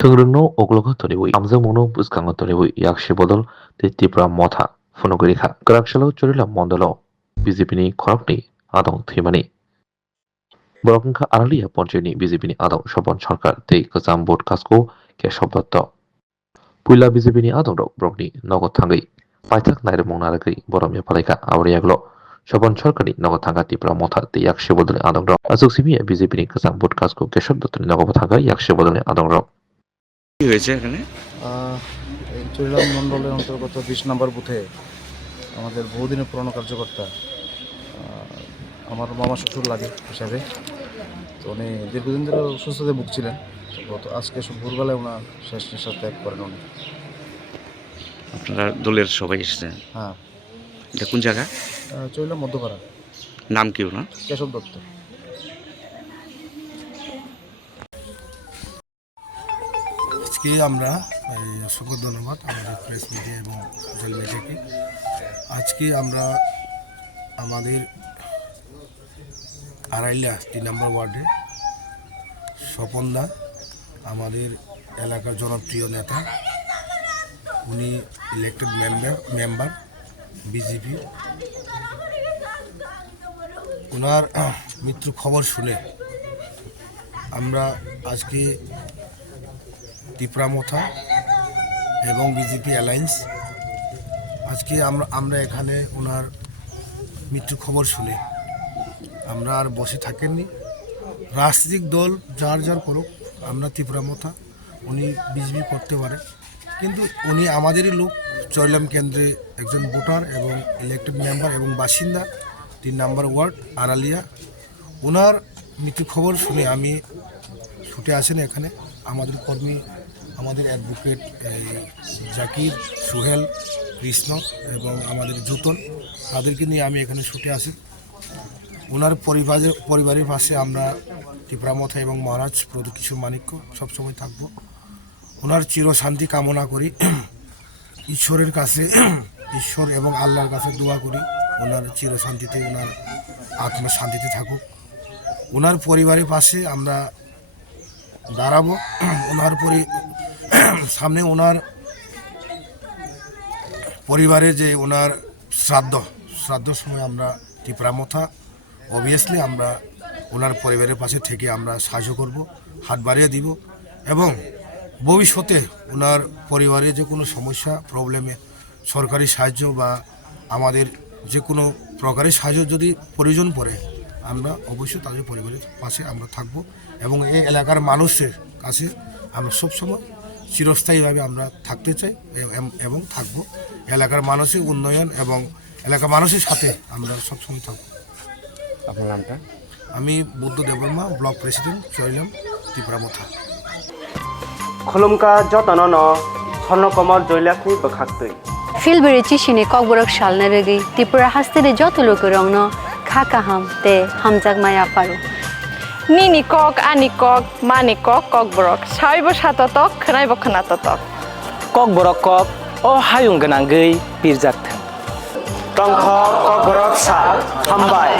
Tungurungno oglogo tonibui amjangmungno bwskango tonibui yakshi bodol tei Tripura motha phunugui rekha kwrakshalo chorila mondalo BJP ni khorokni adong thwimani borok wngkha aralia ponchayni BJP ni adong Shobon Sarkar tei kwcham board kasko Keshav Dotto puila BJP ni adong rok borokni nogo thangui paithak nairwmung naragui borok palaika aboni yaglo Shobon Sarkarni nogo thangka Tripura motha tei yakshi bodolni adong rok achuk simi BJP ni kwcham board kasko Keshav Dotto ni nogo thangka yakshi bodolni adong rok কি হয়েছে এখানে? এই চৈলাম মণ্ডলের অন্তর্গত ২০ নম্বর বুথে আমাদের বহুদিনের পুরনো কার্যকর্তা আমার মামা শ্বশুর লাগে হিসাবে, তো উনি দীর্ঘদিন ধরে অসুস্থতায় ভুগছিলেন। তো গত আজকে ভোরবেলায় ওনার শেষ নিঃশ্বাস ত্যাগ করেন উনি। আপনারা দলের সবাই এসেছেন? হ্যাঁ। এটা কোন জায়গা? চৈলাম মধ্যপাড়া। নাম কি ওনার? কেশব দত্ত। আজকে আমরা অসংখ্য ধন্যবাদ আমাদের প্রেস মিডিয়া এবং সোশ্যাল মিডিয়াকে। আজকে আমরা আমাদের আড়াইলা ৩ নম্বর ওয়ার্ডে স্বপনদা আমাদের এলাকার জনপ্রিয় নেতা, উনি ইলেক্টেড মেম্বার বিজেপি। ওনার মৃত্যুর খবর শুনে আমরা আজকে ত্রিপুরা মথা এবং বিজেপি অ্যালায়েন্স আজকে আমরা এখানে ওনার মৃত্যুর খবর শুনে আমরা আর বসে থাকেননি। রাজনৈতিক দল যার যার করুক, আমরা ত্রিপুরা মথা উনি বিজেপি করতে পারে, কিন্তু উনি আমাদেরই লোক। চৈলাম কেন্দ্রে একজন ভোটার এবং ইলেক্টেড মেম্বার এবং বাসিন্দা ৩ নম্বর ওয়ার্ড আড়ালিয়া। ওনার মৃত্যুর খবর শুনে আমি ছুটে আসেন এখানে। আমাদের কর্মী, আমাদের অ্যাডভোকেট জাকির, সোহেল, কৃষ্ণ এবং আমাদের জুতন, তাদেরকে নিয়ে আমি এখানে ছুটে আসি। ওনার পরিবারের পাশে আমরা ত্রিপুরা মথা এবং মহারাজ প্রদীপ মানিক্য সবসময় থাকবো। ওনার চিরশান্তি কামনা করি, ঈশ্বরের কাছে, ঈশ্বর এবং আল্লাহর কাছে দোয়া করি ওনার চিরশান্তিতে, ওনার আত্মা শান্তিতে থাকুক। ওনার পরিবারের পাশে আমরা দাঁড়াবো। ওনার সামনে ওনার পরিবারে যে ওনার শ্রাদ্ধ সময় আমরা ত্রিপুরা মথা অবভিয়াসলি আমরা ওনার পরিবারের পাশে থেকে আমরা সাহায্য করব, হাত বাড়িয়ে দিব এবং ভবিষ্যতে ওনার পরিবারে যে কোনো সমস্যা প্রবলেমে সরকারি সাহায্য বা আমাদের যে কোনো প্রকারের সাহায্য যদি প্রয়োজন পড়ে, আমরা অবশ্যই তাদের পরিবারের পাশে আমরা থাকব এবং এই এলাকার মানুষের কাছে আমরা সবসময় চিরস্থায়ীভাবে আমরা থাকতে চাই এবং থাকব। এলাকার মানুষের উন্নয়ন এবং এলাকার মানুষের সাথে আমরা সবসময় থাকব। আপনার নামটা? আমি বুদ্ধ দেববর্মা, ব্লক প্রেসিডেন্ট, চৈলাম, ত্রিপুরা মথা। खुलुमका जतननो स्वर्णकमल जयलाखनि बखाक्तै फिलबेरे चिसिनि ककबरक सालना रगै त्रिपुरा हास्तेरे जत लोकरंनो खाकाहाम ते हामजाक माया पारु निनि कक आनि कक मानि कक ककबरक साइबो साततक खोनायबो खोनाततक ककबरक कक अ हायुं गोनांगै बिरजाकथों टंक ककबरक सा हामबाय।